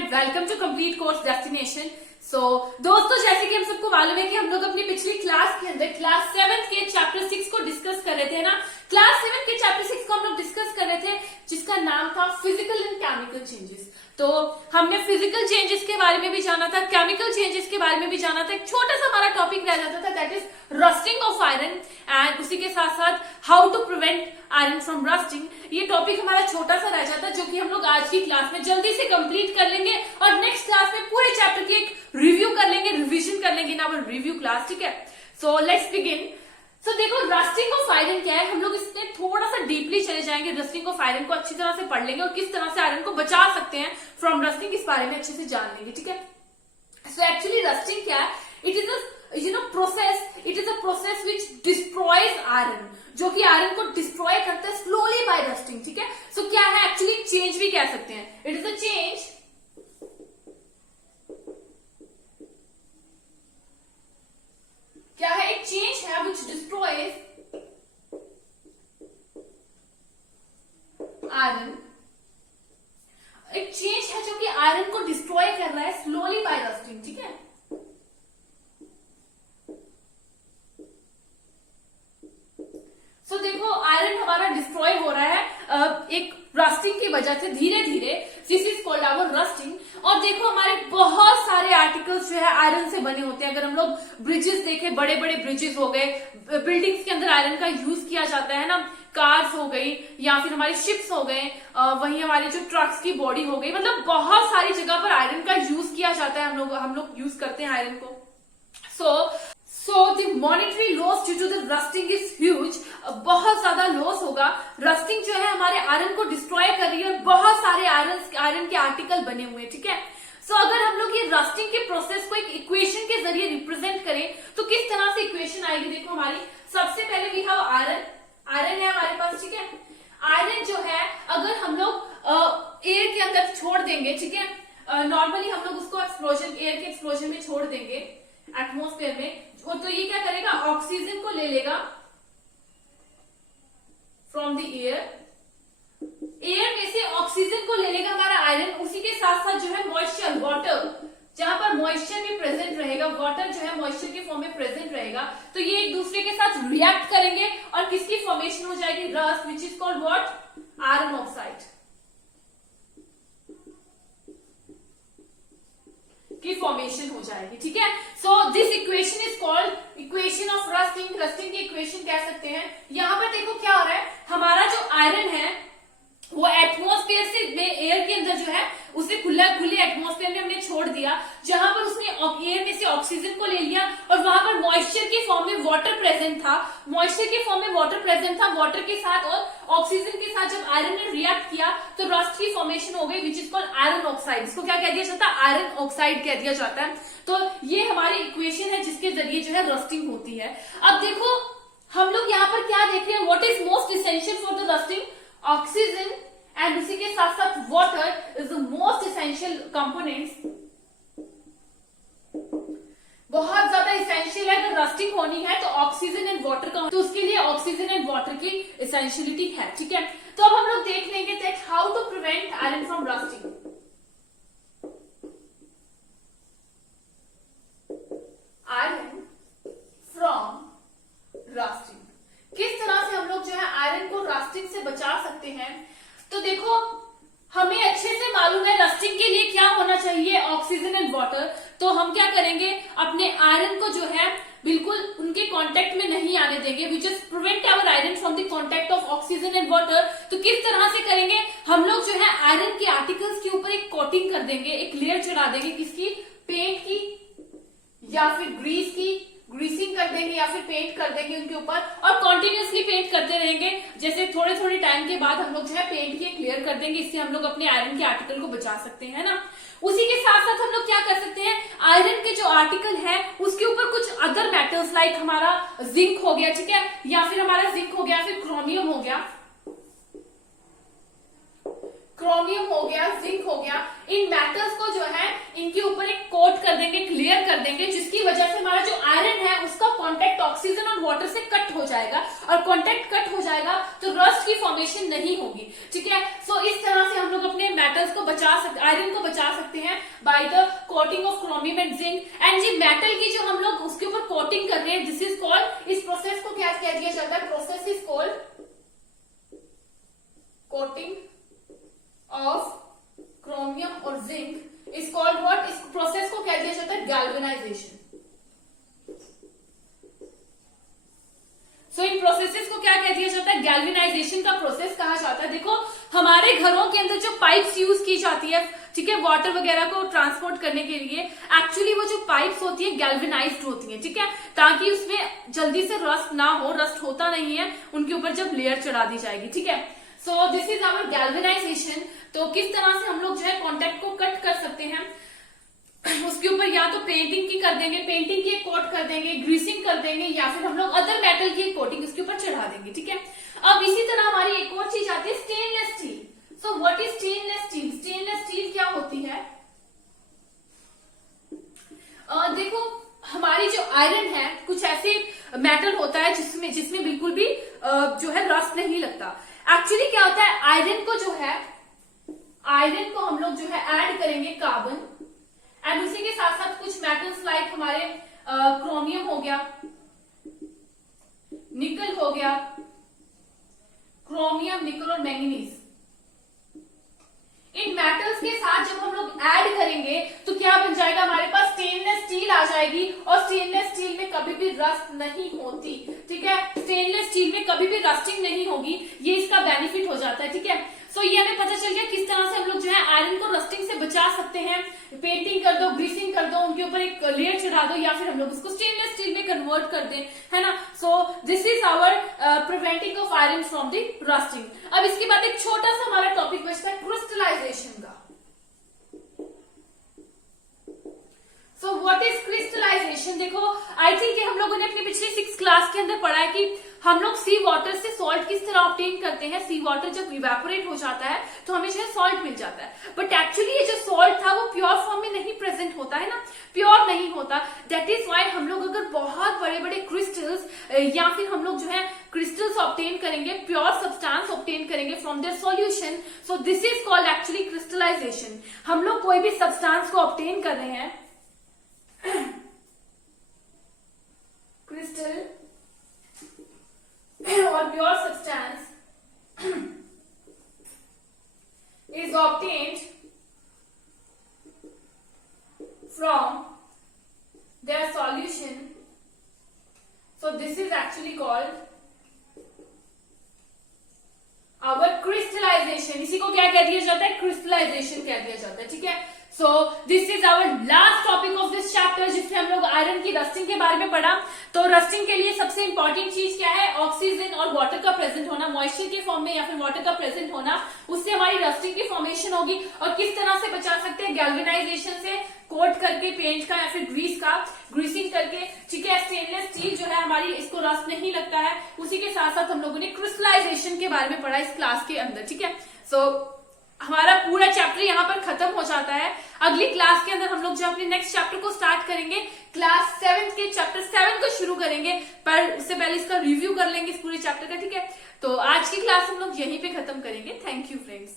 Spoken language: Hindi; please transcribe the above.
And welcome to complete course destination. दोस्तों, जैसे कि हम सबको मालूम है कि हम लोग अपनी पिछली क्लास के अंदर क्लास 7 के चैप्टर 6 को डिस्कस कर रहे थे ना। क्लास 7 के चैप्टर 6 को हम लोग डिस्कस कर रहे थे जिसका नाम था फिजिकल एंड केमिकल चेंजेस। तो हमने फिजिकल चेंजेस के बारे में भी जाना था, केमिकल चेंजेस के बारे में भी जाना था। एक छोटा सा हमारा टॉपिक रह जाता था, that is rusting of iron, and उसी के साथ साथ how to prevent iron from rusting. ये टॉपिक हमारा छोटा सा रह जाता, जो कि हम लोग आज की क्लास में जल्दी से कंप्लीट कर लेंगे और नेक्स्ट क्लास में पूरे चैप्टर की एक रिव्यू कर लेंगे, रिवीजन कर लेंगे इन आवर रिव्यू क्लास। ठीक है, सो लेट्स बिगिन। सो देखो, रस्टिंग ऑफ आयरन क्या है, हम लोग इसमें थोड़ा सा डीपली चले जाएंगे। रस्टिंग ऑफ आयरन को अच्छी तरह से पढ़ लेंगे और किस तरह से आयरन को बचा सकते हैं फ्रॉम रस्टिंग, इस बारे में अच्छे से जान लेंगे। ठीक है, सो एक्चुअली रस्टिंग क्या है, it is a process which destroys iron, जो कि आयरन को डिस्ट्रॉय करता है स्लोली बाय रस्टिंग। ठीक है, सो क्या है, एक्चुअली चेंज भी कह सकते हैं। इट इज अ चेंज क्या है, एक चेंज है विच डिस्ट्रॉयज आयरन। एक चेंज है जो कि आयरन को डिस्ट्रॉय कर रहा है स्लोली बाय रस्टिंग। ठीक है, सो देखो, आयरन हमारा डिस्ट्रॉय हो रहा है एक रस्टिंग की वजह से धीरे धीरे। This is called our rusting. और देखो, हमारे बहुत सारे आर्टिकल्स जो है आयरन से बने होते हैं। अगर हम लोग ब्रिजेस देखें, बड़े बड़े ब्रिजेस हो गए, बिल्डिंग्स के अंदर आयरन का यूज किया जाता है ना। कार्स हो गई या फिर हमारी शिप्स हो गए, वहीं हमारी जो ट्रक्स की बॉडी हो गई, मतलब बहुत सारी जगह पर आयरन का यूज किया जाता है। हम लोग यूज करते हैं आयरन को। So the monetary loss due to the rusting is huge. बहुत ज्यादा लॉस होगा। रस्टिंग जो है हमारे आयरन को डिस्ट्रॉय कर रही है और बहुत सारे आयरन के आर्टिकल बने हुए हैं। ठीक है, सो अगर हम लोग ये रस्टिंग के प्रोसेस को एक इक्वेशन के जरिए रिप्रेजेंट करें तो किस तरह से इक्वेशन आएगी। देखो, हमारी सबसे पहले वी हैव आयरन है हमारे पास। ठीक है, आयरन जो है अगर हम लोग एयर के अंदर छोड़ देंगे, ठीक है, नॉर्मली हम लोग उसको एक्सप्लोजन, एयर के एक्सप्लोजन में छोड़ देंगे एटमॉस्फेयर में, तो ये क्या करेगा, ऑक्सीजन को ले लेगा फ्रॉम द एयर में से ऑक्सीजन को ले लेगा हमारा आयरन। उसी के साथ साथ जो है मॉइस्चर, वाटर, जहां पर मॉइस्चर भी प्रेजेंट रहेगा, वाटर जो है मॉइस्चर के फॉर्म में प्रेजेंट रहेगा, तो ये एक दूसरे के साथ रिएक्ट करेंगे और किसकी फॉर्मेशन हो जाएगी, rust, which is called what, iron oxide की फॉर्मेशन हो जाएगी। ठीक है, so this equation is called equation of rusting. Rusting की इक्वेशन कह सकते हैं। यहां पर देखो क्या हो रहा है, हमारा जो आयरन है वो एटमॉस्फेयर से एयर के अंदर जो है उसे खुले एटमॉस्फेयर में हमने छोड़ दिया, जहां पर उसने एयर में से ऑक्सीजन को ले लिया और वहां पर मॉइस्चर के फॉर्म में वाटर प्रेजेंट था। मॉइस्चर के फॉर्म में वाटर प्रेजेंट था, वाटर के साथ और ऑक्सीजन के साथ जब आयरन ने रिएक्ट किया तो रस्ट की फॉर्मेशन हो गई, which is called iron oxide. इसको क्या कह दिया जाता है, आयरन ऑक्साइड कह दिया जाता है। तो ये हमारी इक्वेशन है जिसके जरिए जो है रस्टिंग होती है। अब देखो, हम लोग यहाँ पर क्या देख रहे हैं, what is most essential for the rusting, oxygen, and उसी के साथ साथ water is the most essential components. बहुत ज्यादा इसेंशियल है। अगर रस्टिंग होनी है तो ऑक्सीजन एंड वाटर का, तो उसके लिए ऑक्सीजन एंड वाटर की इसेंशियलिटी है। ठीक है, तो अब हम लोग देख लेंगे that how to prevent iron from rusting. Iron from rusting, किस तरह से हम लोग जो है आयरन को रस्टिंग से बचा सकते हैं। तो देखो, हमें अच्छे से मालूम है रस्टिंग के लिए क्या होना चाहिए, ऑक्सीजन एंड वाटर। तो हम क्या करेंगे, अपने आयरन को जो है बिल्कुल उनके कांटेक्ट में नहीं आने देंगे, which is prevent our iron from the contact of oxygen and water. तो किस तरह से करेंगे, हम लोग जो है आयरन के आर्टिकल्स के ऊपर एक कोटिंग कर देंगे, एक लेयर चढ़ा देंगे, किसकी, पेंट की या फिर ग्रीस की, ग्रीसिंग कर देंगे या फिर पेंट कर देंगे उनके ऊपर, और कॉन्टिन्यूसली पेंट करते रहेंगे। जैसे थोड़े थोड़े टाइम के बाद हम लोग जो है पेंट की क्लियर कर देंगे। इससे हम लोग अपने आयरन के आर्टिकल को बचा सकते हैं ना। उसी के साथ साथ हम लोग क्या कर सकते हैं, आयरन के जो आर्टिकल है उसके ऊपर कुछ अदर मेटल्स लाइक हमारा जिंक हो गया, ठीक है, या फिर हमारा जिंक हो गया, फिर क्रोमियम हो गया, जिंक हो गया, इन मेटल्स को जो है इनके ऊपर एक कोट कर देंगे, क्लियर कर देंगे, जिसकी वजह से हमारा जो आयरन है उसका कांटेक्ट ऑक्सीजन और वाटर से कट हो जाएगा, और कांटेक्ट कट हो जाएगा तो रस्ट की फॉर्मेशन नहीं होगी। ठीक है, सो इस तरह से हम लोग अपने मेटल्स को बचा सकते, आयरन को बचा सकते हैं by the coating of chromium and zinc. And ये मेटल की जो हम लोग उसके ऊपर कोटिंग कर रहे हैं, दिस इज कॉल्ड, इस प्रोसेस को क्या कह दिया जाता है, process is called coating of chromium और जिंक इज कॉल्ड व्हाट, इस प्रोसेस को कह दिया जाता है गैल्वेनाइजेशन। सो इन प्रोसेसेस को क्या कह दिया जाता है, गैल्वेनाइजेशन का प्रोसेस कहा जाता है। देखो हमारे घरों के अंदर जो पाइप्स यूज की जाती है, ठीक है, वाटर वगैरह को ट्रांसपोर्ट करने के लिए, एक्चुअली वो जो पाइप्स होती है गैल्वेनाइज्ड होती है, ठीक है, ताकि उसमें जल्दी से रस्ट ना हो, रस्ट होता नहीं है उनके ऊपर जब लेयर चढ़ा दी जाएगी, ठीक है। So this is our galvanization. तो किस तरह से हम लोग जो है कॉन्टेक्ट को कट कर सकते हैं, उसके ऊपर या तो पेंटिंग की कर देंगे, पेंटिंग की एक कोट कर देंगे, ग्रीसिंग कर देंगे, या फिर हम लोग अदर मेटल की एक कोटिंग उसके ऊपर चढ़ा देंगे, ठीक है। अब इसी तरह हमारी एक और चीज आती है stainless steel. So what is stainless steel, stainless steel क्या होती है, देखो हमारी जो आयरन है कुछ ऐसे मेटल होता है जिसमें बिल्कुल भी जो है रस्ट नहीं लगता। एक्चुअली क्या होता है, आयरन को जो है, आयरन को हम लोग जो है ऐड करेंगे कार्बन, एंड उसी के साथ साथ कुछ मेटल्स लाइक हमारे क्रोमियम हो गया, निकल हो गया, क्रोमियम, निकल और मैंगनीज, इन मेटल्स के साथ जब हम लोग ऐड करेंगे तो क्या बन जाएगा, हमारे पास स्टेनलेस स्टील आ जाएगी। और स्टेनलेस स्टील में कभी भी रस्ट नहीं होती, ठीक है, स्टेनलेस स्टील में कभी भी रस्टिंग नहीं होगी, ये इसका बेनिफिट हो जाता है, ठीक है। सो ये हमें पता चल गया किस तरह से हम लोग जो है आयरन को रस्टिंग से बचा सकते हैं। पेंटिंग कर दो, ग्रीसिंग कर दो, उनके ऊपर एक लेयर चढ़ा दो, या फिर हम लोग इसको स्टेनलेस स्टील में कन्वर्ट कर दें, है ना। So this is our preventing of iron from the rusting. अब इसके बाद एक छोटा सा हमारा टॉपिक बचता है क्रिस्टलाइजेशन का। सो व्हाट इज क्रिस्टलाइजेशन, देखो आई थिंक हम लोगों ने अपनी पिछली 6th क्लास के अंदर पढ़ा है कि हम लोग सी वाटर से सॉल्ट किस तरह ऑब्टेन करते हैं। सी वाटर जब इवेपोरेट हो जाता है तो हमें जो है सॉल्ट मिल जाता है, बट एक्चुअली ये जो सॉल्ट था वो प्योर फॉर्म में नहीं प्रेजेंट होता है ना, प्योर नहीं होता। दैट इज वाई हम लोग अगर बहुत बड़े बड़े क्रिस्टल्स या फिर हम लोग जो है क्रिस्टल्स ऑब्टेन करेंगे, प्योर सब्सटेंस ऑब्टेन करेंगे from their solution, so this is called actually crystallization. हम लोग कोई भी सब्सटेंस को ऑब्टेन कर रहे हैं, crystal or pure substance is obtained from their solution, so this is actually called our crystallization। इसी को क्या कह दिया जाता है, क्रिस्टलाइजेशन कह दिया जाता है, ठीक है। So this is our last topic of this chapter, जिसमें हम लोग आयरन की रस्टिंग के बारे में पढ़ा। तो रस्टिंग के लिए सबसे इंपॉर्टेंट चीज क्या है, ऑक्सीजन और वाटर का प्रेजेंट होना, मॉइस्चर के फॉर्म में या फिर वाटर का प्रेजेंट होना, उससे हमारी रस्टिंग की फॉर्मेशन होगी। और किस तरह से बचा सकते हैं, गैल्वेनाइजेशन से, कोट करके पेंट का या फिर ग्रीस का, ग्रीसिंग करके, ठीक है। स्टेनलेस स्टील जो है हमारी, इसको रस्ट नहीं लगता है। उसी के साथ साथ हम लोगों ने क्रिस्टलाइजेशन के बारे में पढ़ा इस क्लास के अंदर, ठीक है। सो हमारा पूरा चैप्टर यहाँ पर खत्म हो जाता है। अगली क्लास के अंदर हम लोग जो अपने नेक्स्ट चैप्टर को स्टार्ट करेंगे, क्लास 7 के चैप्टर 7 को शुरू करेंगे, पर उससे पहले इसका रिव्यू कर लेंगे इस पूरे चैप्टर का, ठीक है। तो आज की क्लास हम लोग यहीं पे खत्म करेंगे। Thank you friends.